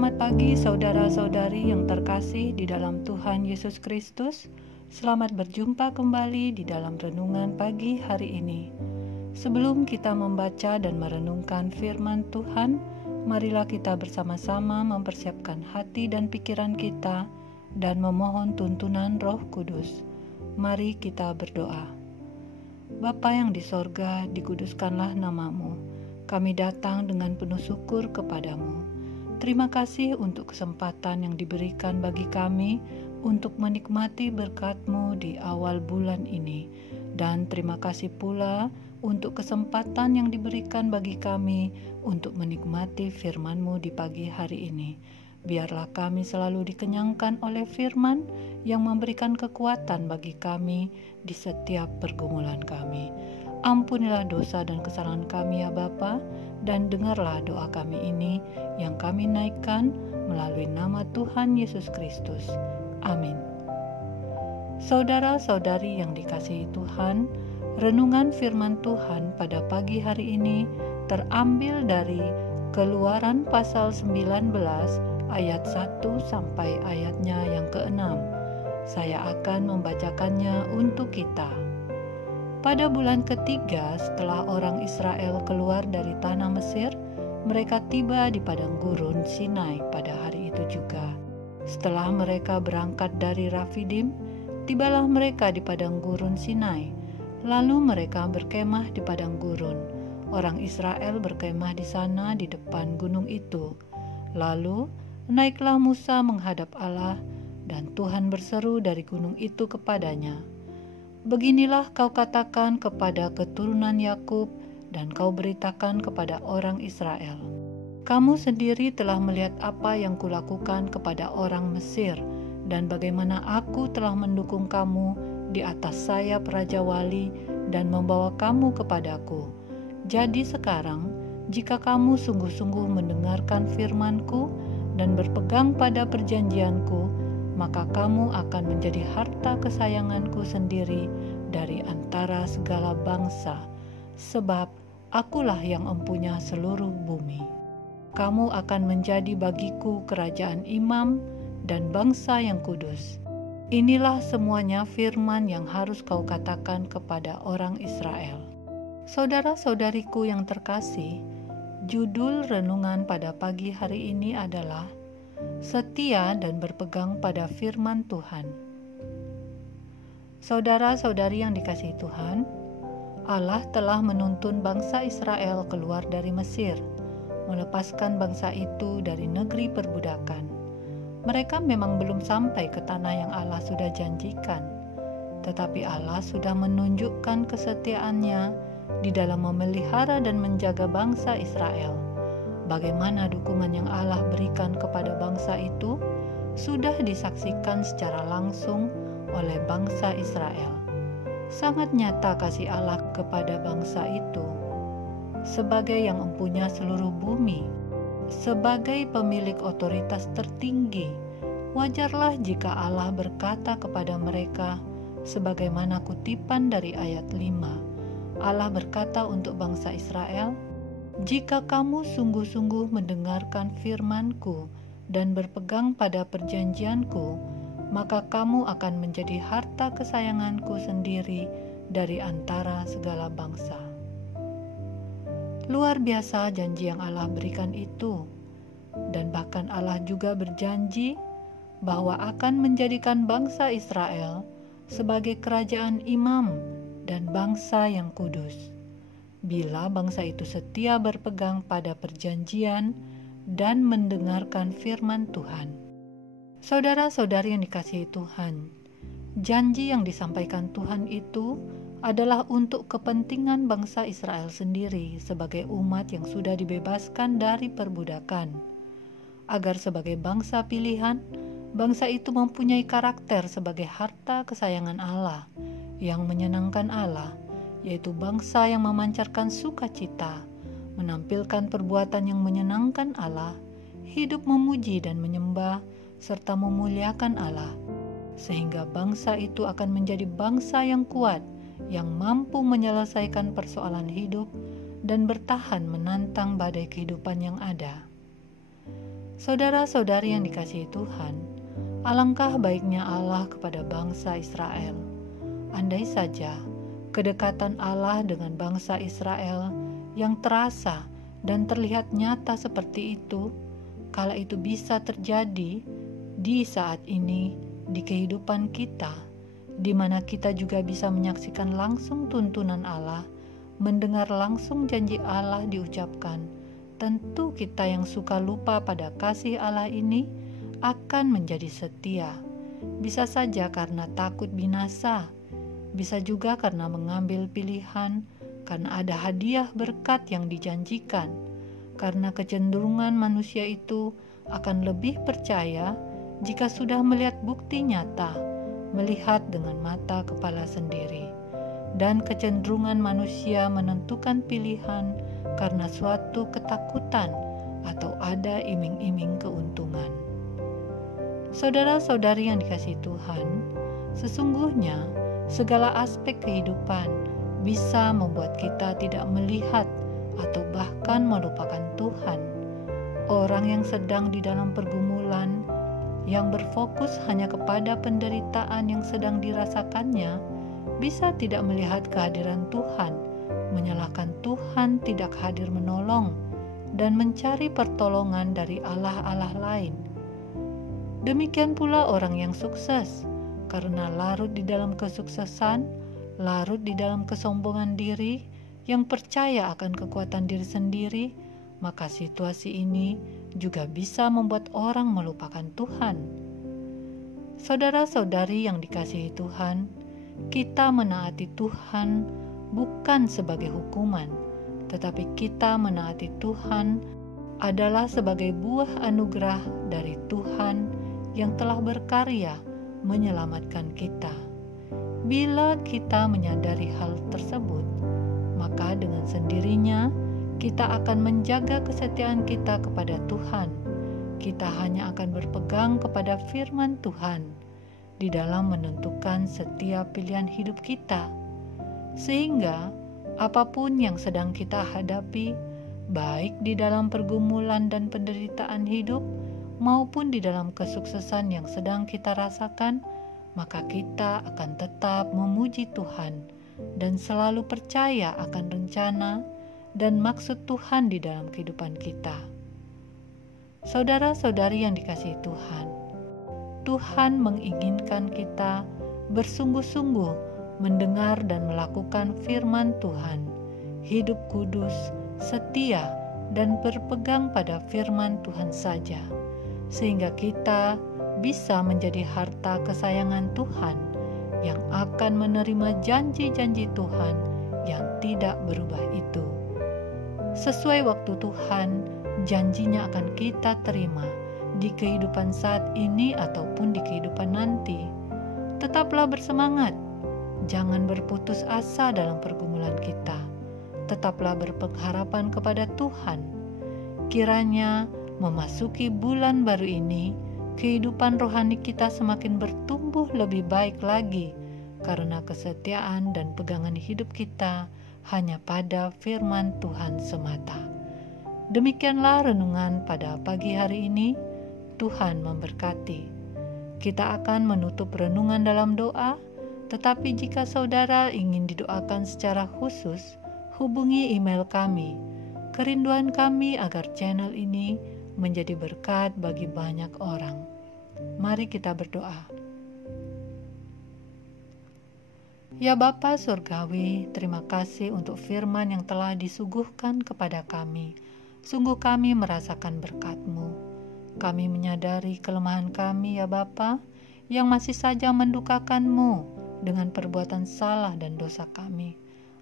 Selamat pagi saudara-saudari yang terkasih di dalam Tuhan Yesus Kristus. Selamat berjumpa kembali di dalam renungan pagi hari ini. Sebelum kita membaca dan merenungkan firman Tuhan, marilah kita bersama-sama mempersiapkan hati dan pikiran kita dan memohon tuntunan Roh Kudus. Mari kita berdoa. Bapa yang di sorga, dikuduskanlah namamu. Kami datang dengan penuh syukur kepadamu. Terima kasih untuk kesempatan yang diberikan bagi kami untuk menikmati berkat-Mu di awal bulan ini. Dan terima kasih pula untuk kesempatan yang diberikan bagi kami untuk menikmati firman-Mu di pagi hari ini. Biarlah kami selalu dikenyangkan oleh firman yang memberikan kekuatan bagi kami di setiap pergumulan kami. Ampunilah dosa dan kesalahan kami ya Bapa, dan dengarlah doa kami ini yang kami naikkan melalui nama Tuhan Yesus Kristus. Amin. Saudara-saudari yang dikasihi Tuhan, renungan firman Tuhan pada pagi hari ini terambil dari Keluaran pasal 19 ayat 1 sampai ayatnya yang ke-6. Saya akan membacakannya untuk kita. Pada bulan ketiga setelah orang Israel keluar dari tanah Mesir, mereka tiba di padang gurun Sinai pada hari itu juga. Setelah mereka berangkat dari Rafidim, tibalah mereka di padang gurun Sinai. Lalu mereka berkemah di padang gurun. Orang Israel berkemah di sana di depan gunung itu. Lalu naiklah Musa menghadap Allah, dan Tuhan berseru dari gunung itu kepadanya, "Beginilah kau katakan kepada keturunan Yakub dan kau beritakan kepada orang Israel. Kamu sendiri telah melihat apa yang kulakukan kepada orang Mesir dan bagaimana aku telah mendukung kamu di atas sayap Raja Wali dan membawa kamu kepadaku. Jadi sekarang, jika kamu sungguh-sungguh mendengarkan firman-Ku dan berpegang pada perjanjian-Ku, maka kamu akan menjadi harta kesayanganku sendiri dari antara segala bangsa, sebab akulah yang empunya seluruh bumi. Kamu akan menjadi bagiku kerajaan imam dan bangsa yang kudus. Inilah semuanya firman yang harus kau katakan kepada orang Israel." Saudara-saudariku yang terkasih, judul renungan pada pagi hari ini adalah setia dan berpegang pada firman Tuhan. Saudara-saudari yang dikasihi Tuhan, Allah telah menuntun bangsa Israel keluar dari Mesir, melepaskan bangsa itu dari negeri perbudakan. Mereka memang belum sampai ke tanah yang Allah sudah janjikan, tetapi Allah sudah menunjukkan kesetiaannya di dalam memelihara dan menjaga bangsa Israel. Bagaimana dukungan yang Allah berikan kepada bangsa itu sudah disaksikan secara langsung oleh bangsa Israel. Sangat nyata kasih Allah kepada bangsa itu. Sebagai yang empunya seluruh bumi, sebagai pemilik otoritas tertinggi, wajarlah jika Allah berkata kepada mereka, sebagaimana kutipan dari ayat 5. Allah berkata untuk bangsa Israel, "Jika kamu sungguh-sungguh mendengarkan firman-Ku dan berpegang pada perjanjian-Ku, maka kamu akan menjadi harta kesayangan-Ku sendiri dari antara segala bangsa." Luar biasa janji yang Allah berikan itu, dan bahkan Allah juga berjanji bahwa akan menjadikan bangsa Israel sebagai kerajaan imam dan bangsa yang kudus, bila bangsa itu setia berpegang pada perjanjian dan mendengarkan firman Tuhan. Saudara-saudari yang dikasihi Tuhan, janji yang disampaikan Tuhan itu adalah untuk kepentingan bangsa Israel sendiri sebagai umat yang sudah dibebaskan dari perbudakan, agar sebagai bangsa pilihan, bangsa itu mempunyai karakter sebagai harta kesayangan Allah yang menyenangkan Allah, yaitu bangsa yang memancarkan sukacita, menampilkan perbuatan yang menyenangkan Allah, hidup memuji dan menyembah, serta memuliakan Allah, sehingga bangsa itu akan menjadi bangsa yang kuat, yang mampu menyelesaikan persoalan hidup dan bertahan menantang badai kehidupan yang ada. Saudara-saudari yang dikasihi Tuhan, alangkah baiknya Allah kepada bangsa Israel. Andai saja kedekatan Allah dengan bangsa Israel yang terasa dan terlihat nyata seperti itu, kala itu bisa terjadi di saat ini di kehidupan kita, di mana kita juga bisa menyaksikan langsung tuntunan Allah, mendengar langsung janji Allah diucapkan. Tentu kita yang suka lupa pada kasih Allah ini akan menjadi setia. Bisa saja karena takut binasa, bisa juga karena mengambil pilihan, karena ada hadiah berkat yang dijanjikan, karena kecenderungan manusia itu akan lebih percaya jika sudah melihat bukti nyata, melihat dengan mata kepala sendiri. Dan kecenderungan manusia menentukan pilihan karena suatu ketakutan atau ada iming-iming keuntungan. Saudara-saudari yang dikasihi Tuhan, sesungguhnya segala aspek kehidupan bisa membuat kita tidak melihat atau bahkan melupakan Tuhan. Orang yang sedang di dalam pergumulan, yang berfokus hanya kepada penderitaan yang sedang dirasakannya, bisa tidak melihat kehadiran Tuhan, menyalahkan Tuhan tidak hadir menolong, dan mencari pertolongan dari Allah-Allah lain. Demikian pula orang yang sukses, karena larut di dalam kesuksesan, larut di dalam kesombongan diri, yang percaya akan kekuatan diri sendiri, maka situasi ini juga bisa membuat orang melupakan Tuhan. Saudara-saudari yang dikasihi Tuhan, kita menaati Tuhan bukan sebagai hukuman, tetapi kita menaati Tuhan adalah sebagai buah anugerah dari Tuhan yang telah berkarya menyelamatkan kita. Bila kita menyadari hal tersebut, maka dengan sendirinya kita akan menjaga kesetiaan kita kepada Tuhan. Kita hanya akan berpegang kepada firman Tuhan di dalam menentukan setiap pilihan hidup kita, sehingga apapun yang sedang kita hadapi, baik di dalam pergumulan dan penderitaan hidup maupun di dalam kesuksesan yang sedang kita rasakan, maka kita akan tetap memuji Tuhan dan selalu percaya akan rencana dan maksud Tuhan di dalam kehidupan kita. Saudara-saudari yang dikasihi Tuhan, Tuhan menginginkan kita bersungguh-sungguh mendengar dan melakukan firman Tuhan, hidup kudus, setia, dan berpegang pada firman Tuhan saja, sehingga kita bisa menjadi harta kesayangan Tuhan yang akan menerima janji-janji Tuhan yang tidak berubah itu. Sesuai waktu Tuhan, janjinya akan kita terima di kehidupan saat ini ataupun di kehidupan nanti. Tetaplah bersemangat, jangan berputus asa dalam pergumulan kita. Tetaplah berpengharapan kepada Tuhan. Kiranya memasuki bulan baru ini, kehidupan rohani kita semakin bertumbuh lebih baik lagi, karena kesetiaan dan pegangan hidup kita hanya pada firman Tuhan semata. Demikianlah renungan pada pagi hari ini. Tuhan memberkati. Kita akan menutup renungan dalam doa, tetapi jika saudara ingin didoakan secara khusus, hubungi email kami. Kerinduan kami agar channel ini menjadi berkat bagi banyak orang. Mari kita berdoa. Ya Bapa Surgawi, terima kasih untuk firman yang telah disuguhkan kepada kami. Sungguh kami merasakan berkat-Mu. Kami menyadari kelemahan kami ya Bapa, yang masih saja mendukakan-Mu dengan perbuatan salah dan dosa kami.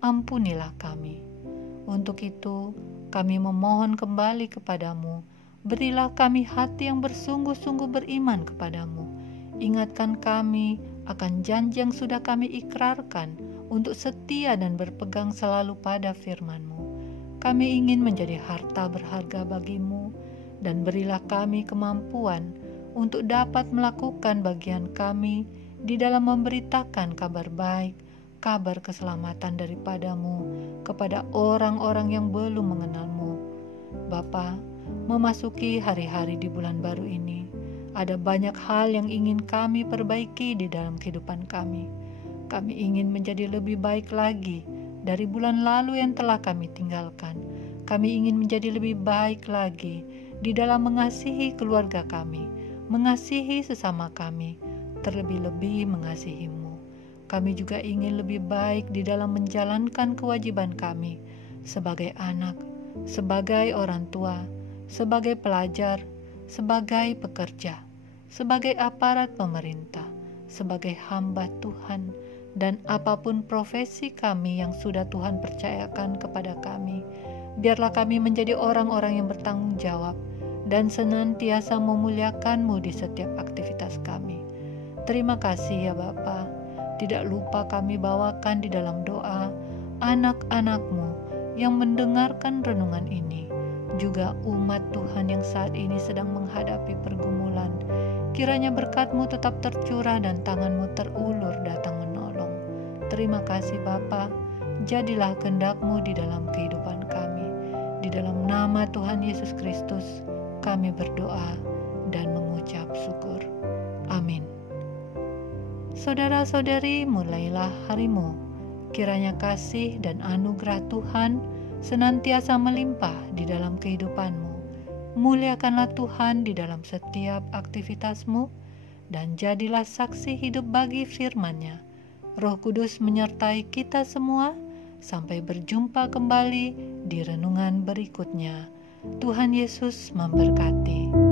Ampunilah kami. Untuk itu, kami memohon kembali kepadamu. Berilah kami hati yang bersungguh-sungguh beriman kepadamu. Ingatkan kami akan janji yang sudah kami ikrarkan untuk setia dan berpegang selalu pada firman-Mu. Kami ingin menjadi harta berharga bagi-Mu, dan berilah kami kemampuan untuk dapat melakukan bagian kami di dalam memberitakan kabar baik, kabar keselamatan daripada-Mu kepada orang-orang yang belum mengenal-Mu. Bapa, memasuki hari-hari di bulan baru ini. Ada banyak hal yang ingin kami perbaiki di dalam kehidupan kami. Kami ingin menjadi lebih baik lagi dari bulan lalu yang telah kami tinggalkan. Kami ingin menjadi lebih baik lagi di dalam mengasihi keluarga kami, mengasihi sesama kami, terlebih-lebih mengasihi-Mu. Kami juga ingin lebih baik di dalam menjalankan kewajiban kami sebagai anak, sebagai orang tua, sebagai pelajar, sebagai pekerja, sebagai aparat pemerintah, sebagai hamba Tuhan, dan apapun profesi kami yang sudah Tuhan percayakan kepada kami. Biarlah kami menjadi orang-orang yang bertanggung jawab dan senantiasa memuliakan-Mu di setiap aktivitas kami. Terima kasih ya Bapa. Tidak lupa kami bawakan di dalam doa anak-anak-Mu yang mendengarkan renungan ini, juga umat Tuhan yang saat ini sedang menghadapi pergumulan. Kiranya berkat-Mu tetap tercurah dan tangan-Mu terulur datang menolong. Terima kasih Bapa. Jadilah kehendak-Mu di dalam kehidupan kami. Di dalam nama Tuhan Yesus Kristus kami berdoa dan mengucap syukur. Amin. Saudara-saudari, mulailah harimu. Kiranya kasih dan anugerah Tuhan senantiasa melimpah di dalam kehidupanmu. Muliakanlah Tuhan di dalam setiap aktivitasmu, dan jadilah saksi hidup bagi firman-Nya. Roh Kudus menyertai kita semua. Sampai berjumpa kembali di renungan berikutnya. Tuhan Yesus memberkati.